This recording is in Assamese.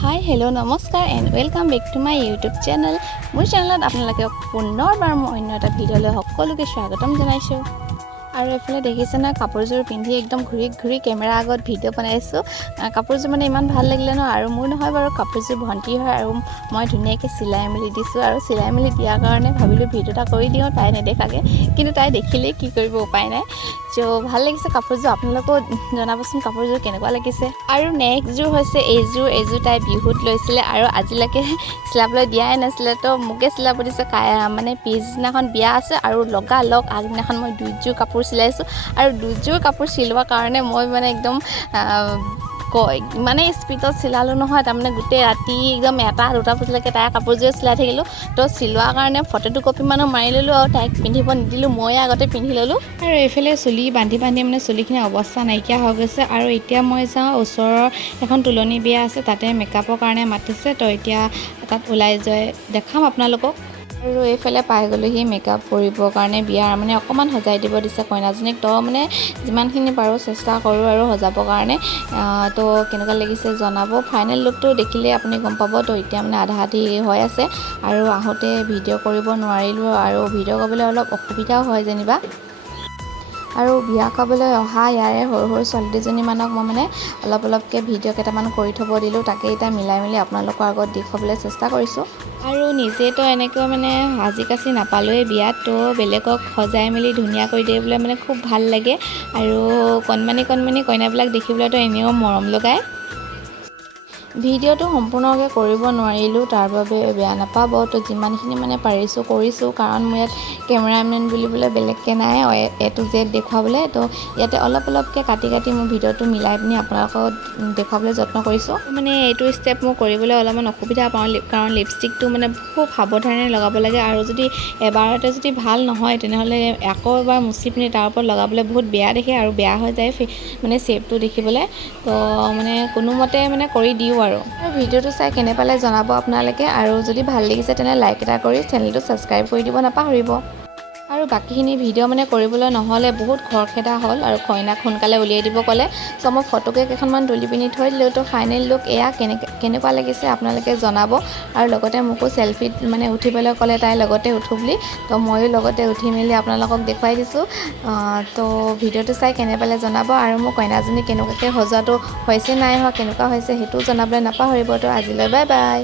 হাই হেল্ল' নমস্কাৰ and welcome back to my YouTube channel. মোৰ চেনেলত আপোনালোকে পুনৰবাৰ মই অন্য এটা ভিডিঅ'লৈ সকলোকে স্বাগতম জনাইছোঁ। আৰু এইফালে দেখিছে না কাপোৰযোৰ পিন্ধি একদম ঘূৰি ঘূৰি কেমেৰা আগত ভিডিঅ' বনাইছোঁ। কাপোৰযোৰ মানে ইমান ভাল লাগিলে ন, আৰু মোৰ নহয় বাৰু, কাপোৰযোৰ ভণ্টি হয় আৰু মই ধুনীয়াকৈ চিলাই মেলি দিছোঁ। আৰু চিলাই মেলি দিয়াৰ কাৰণে ভাবিলোঁ ভিডিঅ' এটা কৰি দিওঁ তাই নেদেখাকৈ, কিন্তু তাই দেখিলেই কি কৰিব, উপায় নাই। চ' ভাল লাগিছে কাপোৰযোৰ, আপোনালোকেও জনাবচোন কাপোৰযোৰ কেনেকুৱা লাগিছে। আৰু নেক্সটযোৰ হৈছে এইযোৰ তাই বিহুত লৈছিলে আৰু আজিলৈকে চিলাবলৈ দিয়াই নাছিলে, তো মোকে চিলাব দিছে। মানে পিছদিনাখন বিয়া আছে আৰু লগালগ আগদিনাখন মই দুযোৰ কাপোৰ চিলাইছোঁ। আৰু দুযোৰ কাপোৰ চিলোৱাৰ কাৰণে মই মানে একদম ইমানেই স্পীডত চিলালোঁ নহয়, তাৰমানে গোটেই ৰাতি একদম 1-2 বজালৈকে তাইৰ কাপোৰযোৰে চিলাই থাকিলোঁ। তো চিলোৱাৰ কাৰণে ফটো দুকপিমানো মাৰি ল'লোঁ আৰু তাইক পিন্ধিব নিদিলোঁ, ময়ে আগতে পিন্ধি ল'লোঁ। আৰু এইফালে চুলি বান্ধি মানে চুলিখিনি অৱস্থা নাইকিয়া হৈ গৈছে। আৰু এতিয়া মই যাওঁ, ওচৰৰ এখন তুলনি বিয়া আছে, তাতে মেকআপৰ কাৰণে মাতিছে, তো এতিয়া তাত ওলাই যায় দেখাম আপোনালোকক। আৰু এইফালে পাই গ'লোহি মেকআপ কৰিবৰ কাৰণে, বিয়াৰ মানে অকণমান সজাই দিব দিছে কইনাজনীক। তো মানে যিমানখিনি পাৰোঁ চেষ্টা কৰোঁ আৰু সজাবৰ কাৰণে। তো কেনেকুৱা লাগিছে জনাব। ফাইনেল লুকটো দেখিলে আপুনি গম পাব। তো এতিয়া মানে আধা আধি হৈ আছে আৰু আহোঁতে ভিডিঅ' কৰিব নোৱাৰিলোঁ, আৰু ভিডিঅ' কৰিবলৈ অলপ অসুবিধাও হয় যেনিবা। আৰু বিয়া খাবলৈ অহা ইয়াৰে সৰু সৰু ছোৱালী দুজনীমানক মই মানে অলপকৈ ভিডিঅ' কেইটামান কৰি থ'ব দিলোঁ, তাকে এতিয়া মিলাই মেলি আপোনালোকৰ আগত দেখুৱাবলৈ চেষ্টা কৰিছোঁ। আৰু নিজেতো এনেকৈ মানে সাজি কাচি নাপালোঁৱেই বিয়াত, তো বেলেগক সজাই মেলি ধুনীয়া কৰি দিবলৈ মানে খুব ভাল লাগে। আৰু কণমানি কইনাবিলাক দেখিবলৈতো এনেও মৰম লগায়। ভিডিঅ'টো সম্পূৰ্ণকৈ কৰিব নোৱাৰিলোঁ, তাৰ বাবে বেয়া নাপাব। তো যিমানখিনি মানে পাৰিছোঁ কৰিছোঁ, কাৰণ মোৰ ইয়াত কেমেৰামেন বুলিবলৈ বেলেগকৈ নাই A to Z দেখুৱাবলৈ। তো ইয়াতে অলপকৈ কাটি মোৰ ভিডিঅ'টো মিলাই পিনি আপোনালোকক দেখুৱাবলৈ যত্ন কৰিছোঁ। মানে এইটো ষ্টেপ মই কৰিবলৈ অলপমান অসুবিধা পাওঁ, কাৰণ লিপষ্টিকটো মানে খুব সাৱধানে লগাব লাগে, আৰু যদি এবাৰতে যদি ভাল নহয় তেনেহ'লে আকৌ এবাৰ মুচি পিনি তাৰ ওপৰত লগাবলৈ বহুত বেয়া দেখে আৰু বেয়া হৈ যায় মানে শ্বেপটো দেখিবলৈ। তো মানে কোনোমতে মানে কৰি দিওঁ আৰু ভিডিঅ'টো চাই কেনে পালে জনাব আপোনালোকে। আৰু যদি ভাল লাগিছে তেনেহ'লে লাইক এটা কৰি চেনেলটো ছাবস্ক্ৰাইব কৰি দিব নাপাহৰিব। আৰু বাকীখিনি ভিডিঅ' মানে কৰিবলৈ নহ'লে, বহুত খৰখেদা হ'ল আৰু কইনাক সোনকালে উলিয়াই দিব ক'লে। চ' মই ফটোকে কেইখনমান তুলি পিনি থৈ দিলোঁ। তো ফাইনেল লুক এয়া, কেনেকুৱা লাগিছে আপোনালোকে জনাব। আৰু লগতে মোকো চেলফিত মানে উঠিবলৈ ক'লে, তাই লগতে উঠো বুলি। তো ময়ো লগতে উঠি মেলি আপোনালোকক দেখুৱাই দিছোঁ। তো ভিডিঅ'টো চাই কেনে পালে জনাব, আৰু মোৰ কইনাজনী কেনেকুৱাকৈ সজোৱাটো হৈছে নাই হোৱা, কেনেকুৱা হৈছে সেইটোও জনাবলৈ নাপাহৰিব। তো আজিলৈ বাই বাই।